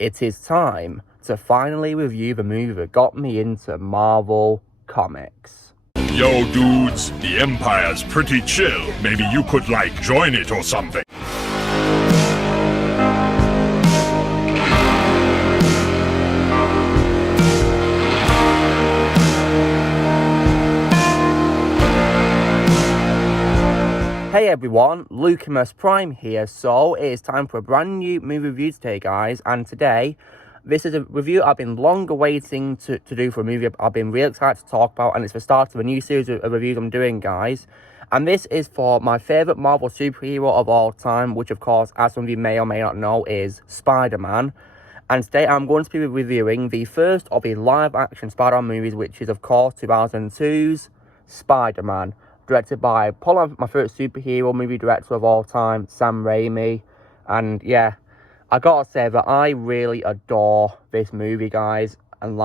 it is time to finally review the movie that got me into Marvel Comics. Yo, dudes, the Empire's pretty chill. Maybe you could, join it or something. Hey everyone, Lucimus Prime here. So it is time for a brand new movie review today, guys. And today, this is a review I've been long awaiting to do for a movie I've been really excited to talk about. And it's the start of a new series of reviews I'm doing, guys. And this is for my favourite Marvel superhero of all time, which of course, as some of you may or may not know, is Spider-Man. And today I'm going to be reviewing the first of the live-action Spider-Man movies, which is of course 2002's Spider-Man. Directed by probably my favourite superhero movie director of all time, Sam Raimi. And yeah, I gotta say that I really adore this movie, guys. And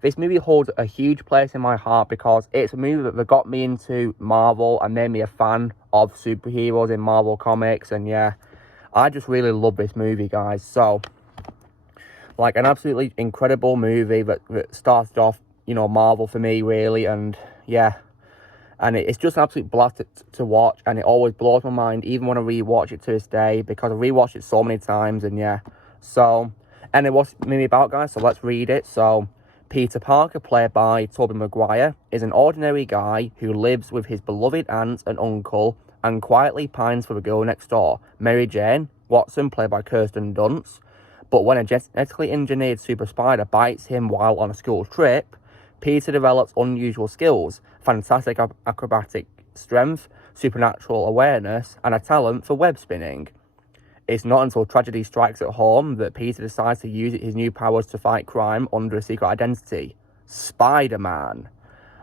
this movie holds a huge place in my heart because it's a movie that got me into Marvel and made me a fan of superheroes in Marvel Comics. And yeah, I just really love this movie, guys. So, an absolutely incredible movie that started off, Marvel for me, really. And yeah. And it's just an absolute blast to watch, and it always blows my mind, even when I rewatch it to this day, because I rewatched it so many times, and yeah. So, and it was maybe about, guys, so let's read it. So, Peter Parker, played by Tobey Maguire, is an ordinary guy who lives with his beloved aunt and uncle, and quietly pines for the girl next door, Mary Jane Watson, played by Kirsten Dunst. But when a genetically engineered super spider bites him while on a school trip, Peter develops unusual skills, fantastic acrobatic strength, supernatural awareness, and a talent for web spinning. It's not until tragedy strikes at home that Peter decides to use his new powers to fight crime under a secret identity, Spider-Man.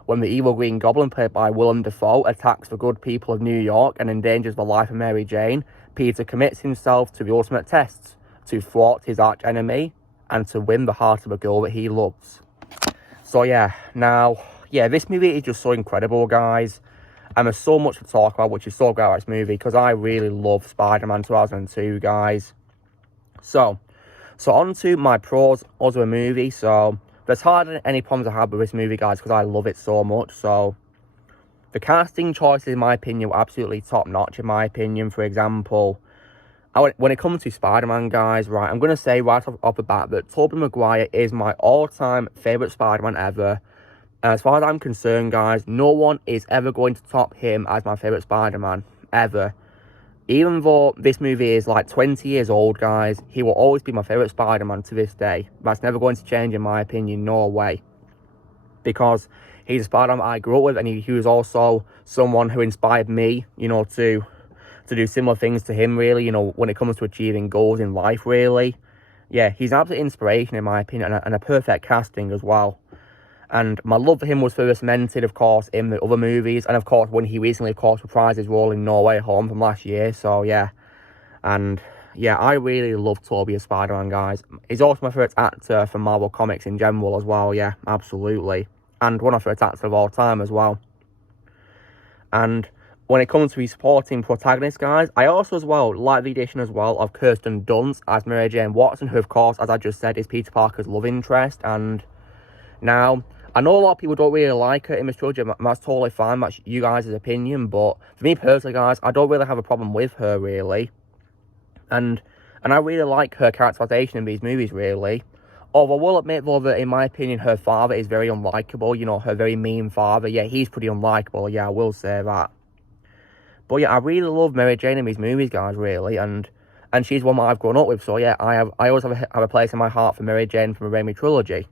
When the evil Green Goblin, played by Willem Dafoe, attacks the good people of New York and endangers the life of Mary Jane, Peter commits himself to the ultimate tests, to thwart his arch-enemy, and to win the heart of a girl that he loves. So yeah, this movie is just so incredible, guys. And there's so much to talk about, which is so great about this movie, because I really love Spider-Man 2002, guys. So on to my pros of the movie. So, there's hardly any problems I have with this movie, guys, because I love it so much. So, the casting choices, in my opinion, were absolutely top-notch, in my opinion. For example, when it comes to Spider-Man, guys, right, I'm going to say right off the bat that Tobey Maguire is my all-time favourite Spider-Man ever. And as far as I'm concerned, guys, no one is ever going to top him as my favourite Spider-Man, ever. Even though this movie is 20 years old, guys, he will always be my favourite Spider-Man to this day. That's never going to change, in my opinion, no way. Because he's a Spider-Man I grew up with, and he was also someone who inspired me, to do similar things to him, really, when it comes to achieving goals in life, really. Yeah, he's an absolute inspiration, in my opinion, and a perfect casting as well. And my love for him was further cemented, of course, in the other movies, and of course, when he recently, of course, reprised his role in No Way Home from last year, so yeah. And yeah, I really love Tobey as Spider-Man, guys. He's also my favourite actor from Marvel Comics in general as well, yeah, absolutely. And one of my favourite actors of all time as well. And when it comes to his supporting protagonists, guys, I also as well like the addition as well of Kirsten Dunst as Mary Jane Watson, who of course, as I just said, is Peter Parker's love interest. And now, I know a lot of people don't really like her in this trilogy, and that's totally fine, that's you guys' opinion, but for me personally, guys, I don't really have a problem with her, really. And I really like her characterization in these movies, really. Although I will admit, though, that in my opinion, her father is very unlikable, her very mean father. Yeah, he's pretty unlikable, yeah, I will say that. But yeah, I really love Mary Jane in these movies, guys, really, and she's one that I've grown up with, so yeah, I always have a place in my heart for Mary Jane from the Raimi trilogy.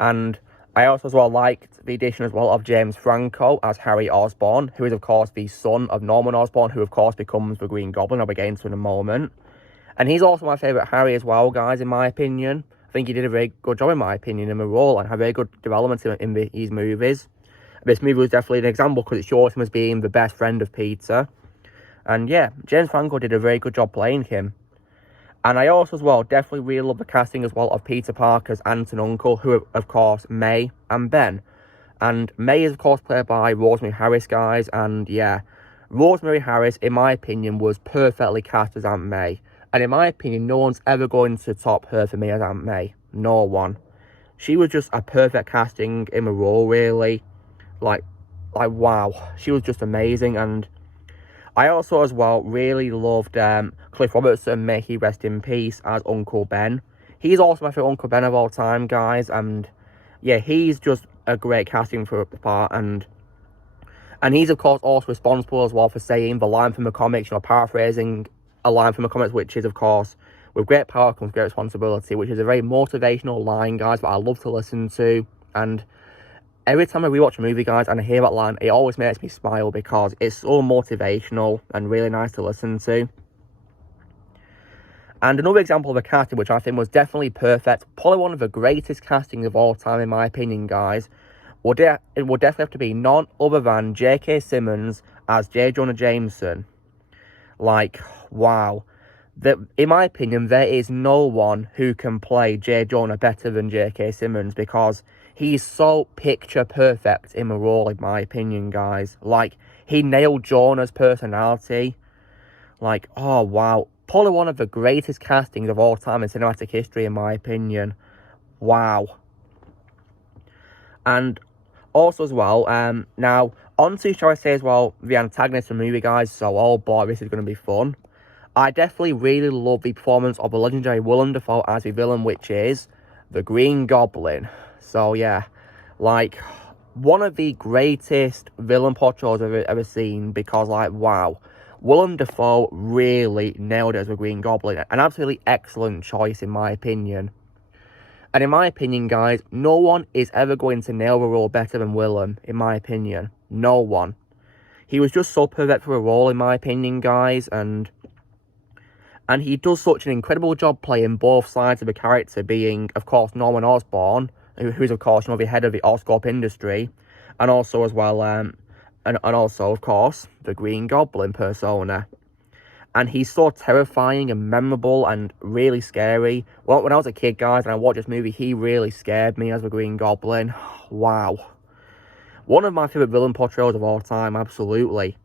And I also as well liked the addition as well of James Franco as Harry Osborn, who is of course the son of Norman Osborn, who of course becomes the Green Goblin. I'll be getting to in a moment. And he's also my favourite Harry as well, guys, in my opinion. I think he did a very good job, in my opinion, in the role, and had very good development in these movies. This movie was definitely an example because it shows him as being the best friend of Peter. And yeah, James Franco did a very good job playing him. And I also as well definitely really love the casting as well of Peter Parker's aunt and uncle, who are of course May and Ben. And May is of course played by Rosemary Harris, guys. And yeah, Rosemary Harris, in my opinion, was perfectly cast as Aunt May. And in my opinion, no one's ever going to top her for me as Aunt May. No one. She was just a perfect casting in the role, really. Like wow. She was just amazing. And I also, as well, really loved Cliff Robertson, may he rest in peace, as Uncle Ben. He's also my favourite Uncle Ben of all time, guys. And yeah, he's just a great casting for the part. And he's, of course, also responsible as well for saying the line from the comics, paraphrasing a line from the comics, which is, of course, with great power comes great responsibility, which is a very motivational line, guys, that I love to listen to. And every time I rewatch a movie, guys, and I hear that line, it always makes me smile because it's so motivational and really nice to listen to. And another example of a casting, which I think was definitely perfect, probably one of the greatest castings of all time, in my opinion, guys, it would definitely have to be none other than J.K. Simmons as J. Jonah Jameson. Like, wow. In my opinion, there is no one who can play J. Jonah better than J.K. Simmons, because he's so picture perfect in the role, in my opinion, guys. Like, he nailed Jonah's personality. Like, oh, wow. Probably one of the greatest castings of all time in cinematic history, in my opinion. Wow. And also, as well, now, onto, shall I say, as well, the antagonist of the movie, guys. So, oh boy, this is going to be fun. I definitely really love the performance of the legendary Willem Dafoe as the villain, which is the Green Goblin. So, yeah, like, one of the greatest villain portrayals I've ever seen, because, like, wow, Willem Dafoe really nailed it as the Green Goblin. An absolutely excellent choice, in my opinion. And in my opinion, guys, no one is ever going to nail the role better than Willem, in my opinion. No one. He was just so perfect for a role, in my opinion, guys, and he does such an incredible job playing both sides of the character, being, of course, Norman Osborn, who's, of course, the head of the Oscorp industry, and also, as well, and also, of course, the Green Goblin persona. And he's so terrifying and memorable and really scary. Well, when I was a kid, guys, and I watched this movie, he really scared me as the Green Goblin. Wow. One of my favourite villain portrayals of all time, absolutely.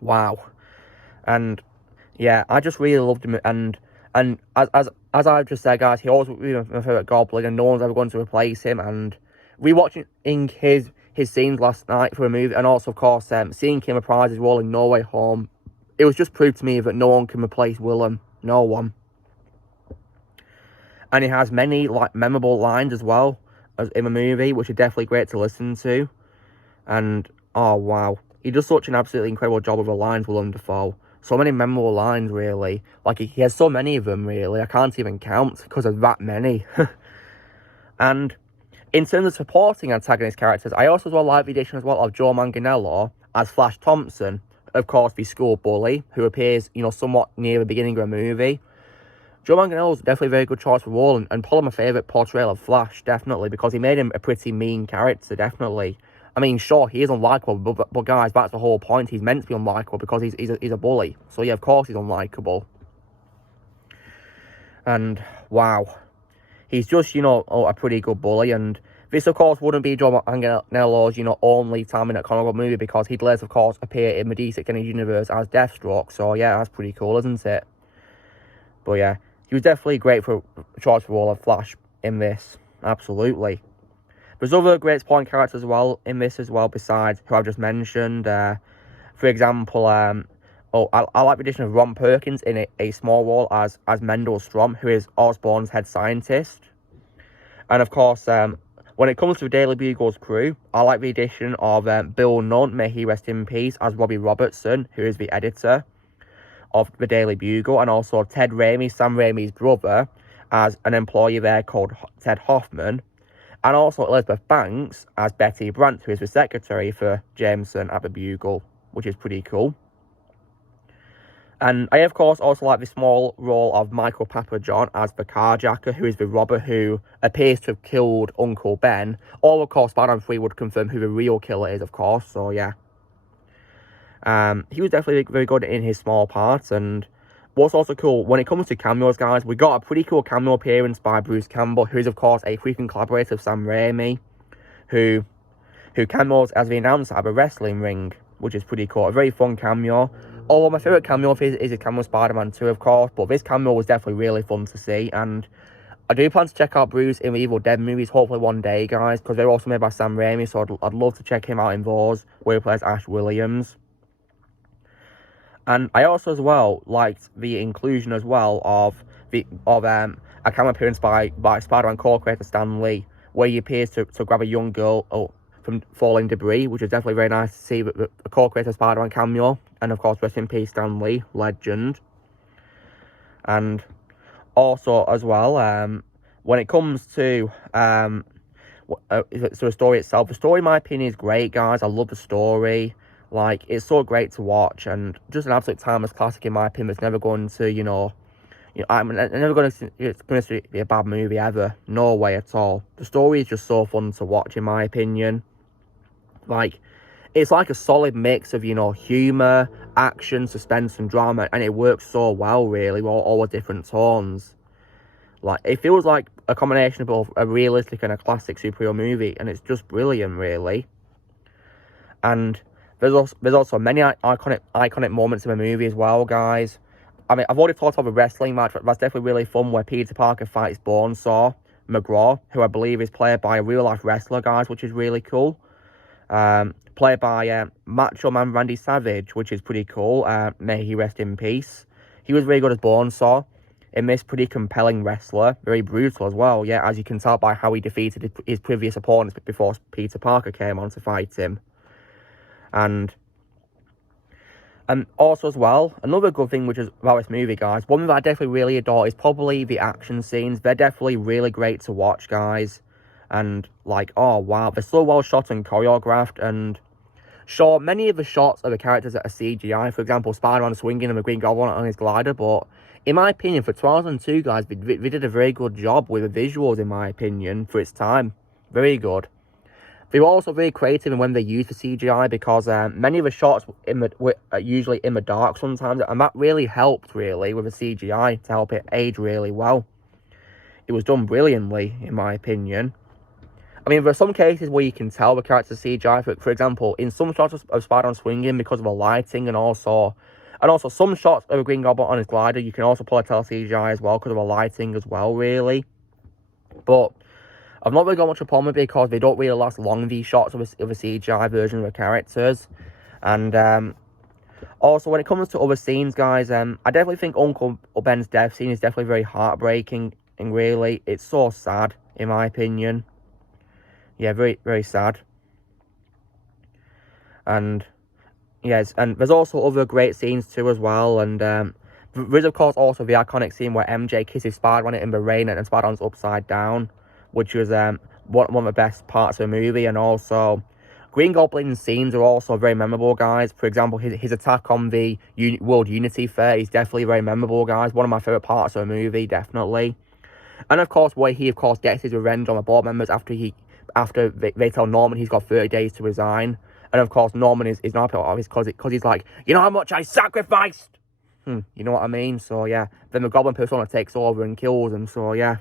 Wow. And yeah, I just really loved him. And as I've just said, guys, he always was my favourite Goblin, and no one's ever going to replace him. And rewatching his scenes last night for a movie, and also, of course, seeing Kim Reprise' role in No Way Home, it was just proved to me that no one can replace Willem. No one. And he has many memorable lines as well as in the movie, which are definitely great to listen to. And oh wow, he does such an absolutely incredible job of the lines, Willem Dafoe. So many memorable lines, really. Like, he has so many of them, really. I can't even count because of that many. And in terms of supporting antagonist characters, I also like the addition as well of Joe Manganiello as Flash Thompson. Of course, the school bully, who appears, somewhat near the beginning of the movie. Joe Manganiello is definitely a very good choice for role, and probably my favourite portrayal of Flash, definitely, because he made him a pretty mean character, definitely. I mean, sure, he is unlikable, but guys, that's the whole point. He's meant to be unlikable because he's a bully. So yeah, of course he's unlikable. And wow, he's just, a pretty good bully. And this, of course, wouldn't be Joe Manganiello's, only time in a comic book movie, because he'd later, of course, appear in the DC Extended Universe as Deathstroke. So yeah, that's pretty cool, isn't it? But yeah, he was definitely great for a choice for role of Flash in this. Absolutely. There's other great supporting characters as well in this as well, besides who I've just mentioned. For example, I like the addition of Ron Perkins in a small role as Mendel Strom, who is Osborn's head scientist. And of course, when it comes to the Daily Bugle's crew, I like the addition of Bill Nunn, may he rest in peace, as Robbie Robertson, who is the editor of the Daily Bugle, and also Ted Raimi, Sam Raimi's brother, as an employee there called Ted Hoffman. And also Elizabeth Banks as Betty Brant, who is the secretary for Jameson at the Bugle, which is pretty cool. And I, of course, also like the small role of Michael Papajohn as the carjacker, who is the robber who appears to have killed Uncle Ben. Or, of course, Spider-Man 3 would confirm who the real killer is, of course, so yeah. He was definitely very good in his small parts. And what's also cool, when it comes to cameos, guys, we got a pretty cool cameo appearance by Bruce Campbell, who is, of course, a frequent collaborator of Sam Raimi, who cameos as the announcer at a wrestling ring, which is pretty cool. A very fun cameo. Although my favourite cameo of his is his cameo Spider-Man 2, of course, but this cameo was definitely really fun to see, and I do plan to check out Bruce in the Evil Dead movies, hopefully one day, guys, because they're also made by Sam Raimi, so I'd love to check him out in those, where he plays Ash Williams. And I also, as well, liked the inclusion, as well, of a cameo appearance by Spider-Man co-creator Stan Lee, where he appears to grab a young girl from falling debris, which is definitely very nice to see, the co-creator Spider-Man cameo. And, of course, rest in peace, Stan Lee, legend. And also, as well, when it comes to the story itself, the story, in my opinion, is great, guys. I love the story. Like, it's so great to watch, and just an absolute timeless classic, in my opinion. It's never going to, I'm never going to be a bad movie ever. No way at all. The story is just so fun to watch, in my opinion. Like, it's like a solid mix of, humour, action, suspense, and drama, and it works so well, really, with all the different tones. Like, it feels like a combination of both a realistic and a classic superhero movie, and it's just brilliant, really. And there's also many iconic moments in the movie as well, guys. I mean, I've already talked about the wrestling match, but that's definitely really fun, where Peter Parker fights Bonesaw McGraw, who I believe is played by a real-life wrestler, guys, which is really cool. Played by Macho Man Randy Savage, which is pretty cool. May he rest in peace. He was really good as Bonesaw. In this, pretty compelling wrestler, very brutal as well. Yeah, as you can tell by how he defeated his previous opponents before Peter Parker came on to fight him. And also, as well, another good thing which is about this movie, guys, one that I definitely really adore is probably the action scenes. They're definitely really great to watch, guys. And, like, oh, wow, they're so well shot and choreographed. And, sure, many of the shots of the characters are CGI. For example, Spider-Man swinging and the Green Goblin on his glider. But, in my opinion, for 2002, guys, they did a very good job with the visuals, in my opinion, for its time. Very good. They were also very creative in when they used the CGI, because many of the shots were usually in the dark sometimes, and that really helped, really, with the CGI to help it age really well. It was done brilliantly, in my opinion. I mean, there are some cases where you can tell the character's CGI. For example, in some shots of Spider-Man swinging, because of the lighting, and also some shots of a Green Goblin on his glider, you can also probably tell CGI as well, because of the lighting as well, really. But I've not really got much of a problem with it, because they don't really last long, these shots of a CGI version of the characters. And also, when it comes to other scenes, guys, I definitely think Uncle Ben's death scene is definitely very heartbreaking, and really, it's so sad, in my opinion. Yeah, very, very sad. And, yes, and there's also other great scenes too as well, and there's, of course, also the iconic scene where MJ kisses Spider-Man in the rain and Spider-Man's upside down, which was one of the best parts of the movie. And also, Green Goblin's scenes are also very memorable, guys. For example, his attack on the World Unity Fair is definitely very memorable, guys. One of my favourite parts of the movie, definitely. And, of course, where he, of course, gets his revenge on the board members after they tell Norman he's got 30 days to resign. And, of course, Norman is not happy about this, because he's like, you know how much I sacrificed? You know what I mean? So, yeah. Then the Goblin persona takes over and kills him, so, yeah.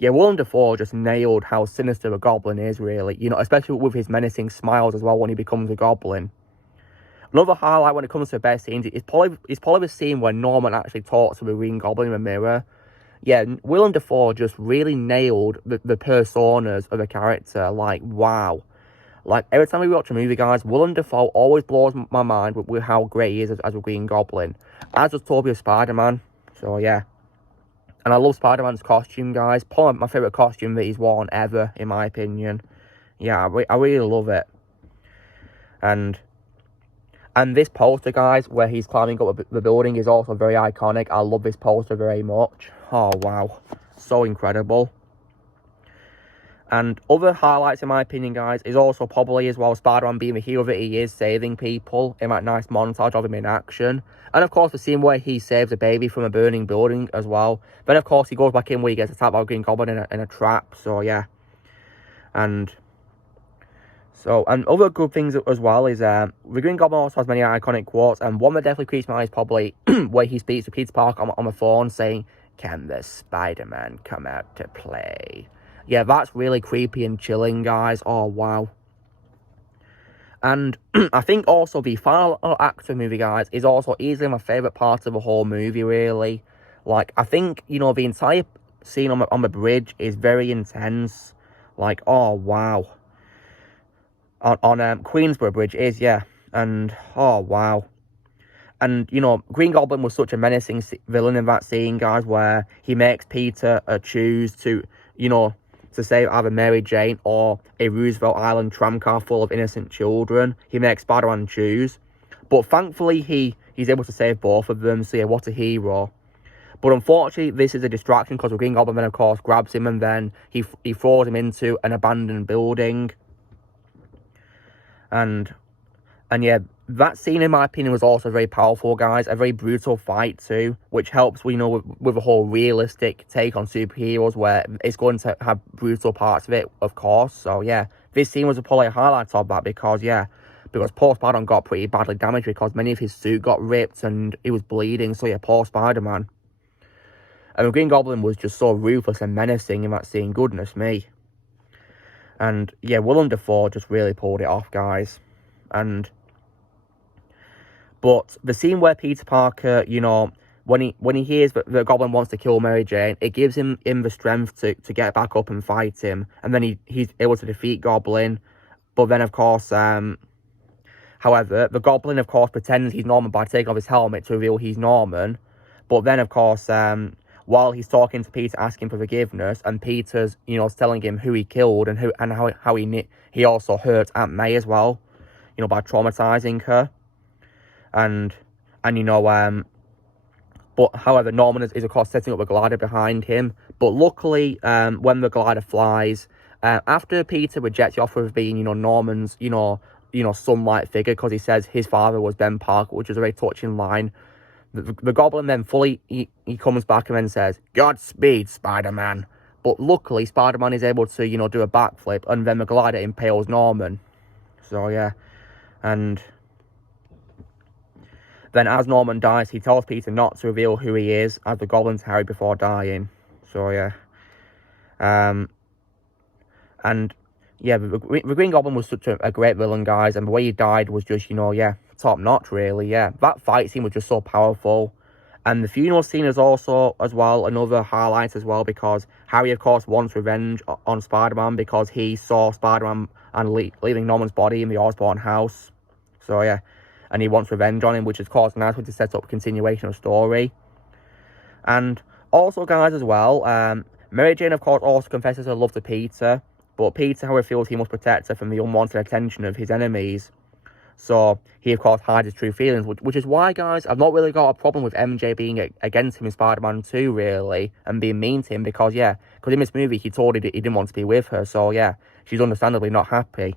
Yeah, Willem Dafoe just nailed how sinister a Goblin is, really. Especially with his menacing smiles as well when he becomes a Goblin. Another highlight when it comes to the best scenes is probably the scene where Norman actually talks to the Green Goblin in the mirror. Yeah, Willem Dafoe just really nailed the personas of the character. Like, wow. Like, every time we watch a movie, guys, Willem Dafoe always blows my mind with how great he is as a Green Goblin. As does Tobey as Spider-Man. So, yeah. And I love Spider-Man's costume, guys. Probably my favourite costume that he's worn ever, in my opinion. Yeah, I really love it. And this poster, guys, where he's climbing up the building, is also very iconic. I love this poster very much. Oh, wow. So incredible. And other highlights, in my opinion, guys, is also probably as well Spider-Man being the hero that he is, saving people in that nice montage of him in action. And, of course, the scene where he saves a baby from a burning building as well. Then, of course, he goes back in where he gets attacked by a Green Goblin in a trap. So, yeah. And other good things as well is the Green Goblin also has many iconic quotes. And one that definitely creeps my eye is probably where he speaks to Peter Parker on the phone saying, "Can the Spider-Man come out to play?" Yeah, that's really creepy and chilling, guys. Oh, wow. And I think also the final act of the movie, guys, is also easily my favourite part of the whole movie, really. Like, I think, you know, the entire scene on the bridge is very intense. Like, oh, wow. On Queensborough Bridge is, yeah. And, oh, wow. And, you know, Green Goblin was such a menacing villain in that scene, guys, where he makes Peter choose to, you know, to save either Mary Jane or a Roosevelt Island tramcar full of innocent children. He makes Spider-Man choose. But thankfully, he's able to save both of them, so yeah, what a hero. But unfortunately, this is a distraction because the Green Goblin then, of course, grabs him and then he throws him into an abandoned building. And yeah, that scene, in my opinion, was also very powerful, guys. A very brutal fight, too, which helps, you know, with a whole realistic take on superheroes, where it's going to have brutal parts of it, of course. So, yeah, this scene was probably a highlight of that because poor Spider-Man got pretty badly damaged because many of his suit got ripped and he was bleeding. So, yeah, poor Spider-Man. And the Green Goblin was just so ruthless and menacing in that scene. Goodness me. And, yeah, Willem Dafoe just really pulled it off, guys. But the scene where Peter Parker, you know, when he hears that the Goblin wants to kill Mary Jane, it gives him the strength to get back up and fight him. And then he's able to defeat Goblin. But then, of course, however, the Goblin, of course, pretends he's Norman by taking off his helmet to reveal he's Norman. But then, of course, while he's talking to Peter, asking for forgiveness, and Peter's, you know, telling him who he killed and how he also hurt Aunt May as well, you know, by traumatizing her. And you know, but however, Norman is of course setting up the glider behind him. But luckily, when the glider flies, after Peter rejects the offer of being, you know, Norman's, you know, son-like figure, because he says his father was Ben Parker, which is a very touching line. The Goblin then he comes back and then says, "Godspeed, Spider-Man." But luckily, Spider-Man is able to, you know, do a backflip, and then the glider impales Norman. So yeah, and then as Norman dies, he tells Peter not to reveal who he is, as the Goblin's Harry before dying. So yeah. And yeah, the Green Goblin was such a great villain, guys, and the way he died was just, you know, yeah, top notch, really, yeah. That fight scene was just so powerful. And the funeral scene is also, as well, another highlight as well, because Harry, of course, wants revenge on Spider-Man because he saw Spider-Man and leaving Norman's body in the Osborn house. So yeah. And he wants revenge on him, which is, of course, a nice way to set up a continuation of story. And also, guys, as well, Mary Jane, of course, also confesses her love to Peter, but Peter, however, feels he must protect her from the unwanted attention of his enemies. So he, of course, hides his true feelings, which is why, guys, I've not really got a problem with MJ being against him in Spider-Man 2, really, and being mean to him, because in this movie, he told her he didn't want to be with her, so, yeah, she's understandably not happy.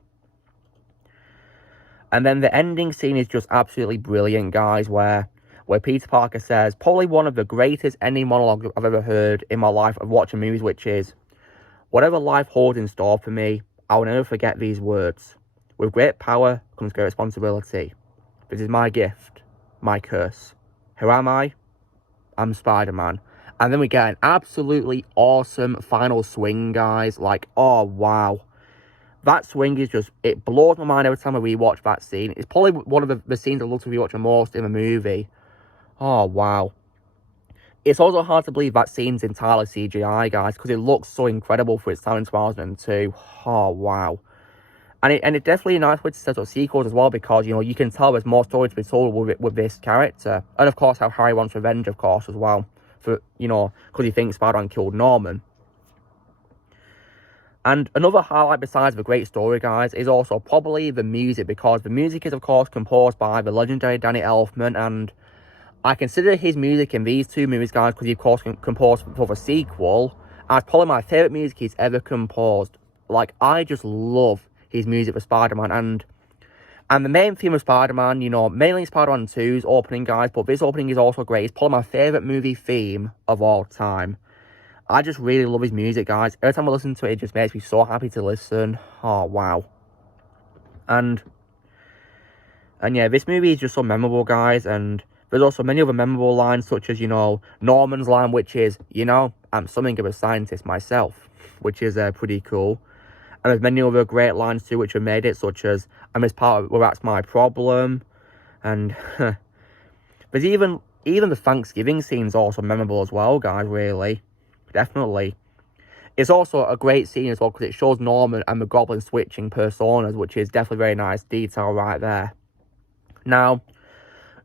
And then the ending scene is just absolutely brilliant, guys, where Peter Parker says probably one of the greatest ending monologues I've ever heard in my life of watching movies, which is, "Whatever life holds in store for me, I will never forget these words. With great power comes great responsibility. This is my gift, my curse. Who am I? I'm Spider-Man." And then we get an absolutely awesome final swing, guys. Like, oh, wow. That swing is just, it blows my mind every time I rewatch that scene. It's probably one of the scenes I love to rewatch the most in the movie. Oh, wow. It's also hard to believe that scene's entirely CGI, guys, because it looks so incredible for its time in 2002. Oh, wow. And it definitely a nice way to set up sequels as well, because, you know, you can tell there's more story to be told with this character. And, of course, how Harry wants revenge, of course, as well. For, you know, because he thinks Spider-Man killed Norman. And another highlight besides the great story, guys, is also probably the music, because the music is, of course, composed by the legendary Danny Elfman, and I consider his music in these two movies, guys, because he, of course, composed for the sequel, as probably my favourite music he's ever composed. Like, I just love his music for Spider-Man, and the main theme of Spider-Man, you know, mainly Spider-Man 2's opening, guys, but this opening is also great. It's probably my favourite movie theme of all time. I just really love his music, guys. Every time I listen to it, it just makes me so happy to listen. Oh, wow. And yeah, this movie is just so memorable, guys. And there's also many other memorable lines, such as, you know, Norman's line, which is, you know, I'm something of a scientist myself, which is pretty cool. And there's many other great lines too which have made it, such as, I miss part of, well, that's my problem. And there's even the Thanksgiving scene's also memorable as well, guys, really. Definitely. It's also a great scene as well, because it shows Norman and the Goblin switching personas, which is definitely very nice detail right there. Now,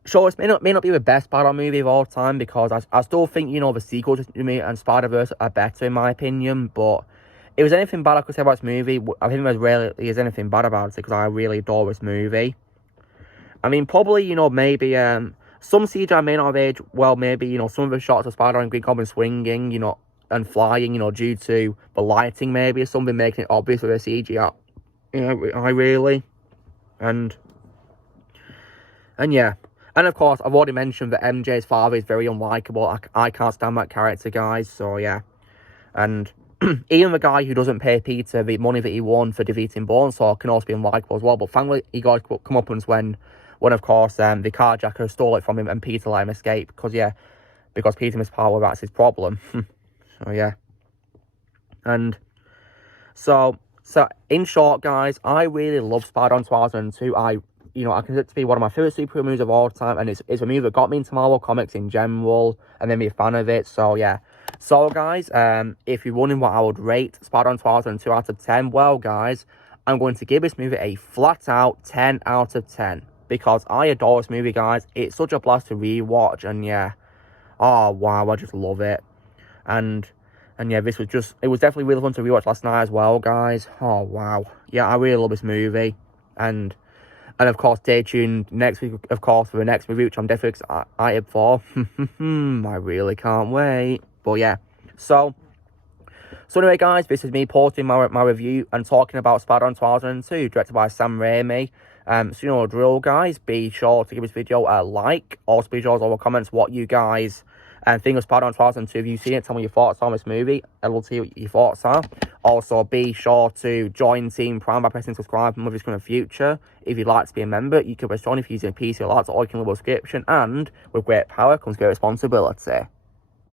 sure, it may not be the best Spider-Man movie of all time, because I still think, you know, the sequels to me and Spider-Verse are better in my opinion, but if there's anything bad I could say about this movie, I think there's rarely is anything bad about it, because I really adore this movie. I mean, probably, you know, maybe some CGI may not have aged well, maybe, you know, some of the shots of Spider-Man and Green Goblin swinging, you know, and flying, you know, due to the lighting maybe, or something making it obvious with the CGI. You know, I really. And yeah. And of course, I've already mentioned that MJ's father is very unlikable. I can't stand that character, guys, so yeah. And even the guy who doesn't pay Peter the money that he won for defeating Bonesaw can also be unlikable as well. But thankfully, he got his comeuppance when of course, the carjacker stole it from him and Peter let him escape. Because Peter missed power, that's his problem. So, yeah. And so in short, guys, I really love Spider-Man 2002. I consider it to be one of my favourite superhero movies of all time, and it's a movie that got me into Marvel Comics in general, and made me a fan of it, so yeah. So, guys, if you're wondering what I would rate Spider-Man 2002 out of 10, well, guys, I'm going to give this movie a flat-out 10 out of 10, because I adore this movie, guys. It's such a blast to rewatch, and yeah, oh, wow, I just love it. And yeah, it was definitely really fun to rewatch last night as well, guys. Oh, wow. Yeah, I really love this movie. And of course, stay tuned next week, of course, for the next movie, which I'm definitely excited for. I really can't wait. But yeah, so anyway, guys, this is me posting my review and talking about Spider-Man 2002, directed by Sam Raimi. So you know the drill, guys. Be sure to give this video a like. Also, be sure to leave comments what you guys think of Spider-Man 2002. If you've seen it, tell me your thoughts on this movie. I will see what your thoughts are. Also, be sure to join Team Prime by pressing subscribe and movies in the future. If you'd like to be a member, you can press join if you're using a PC or laptop, or you can leave a subscription. And with great power comes great responsibility.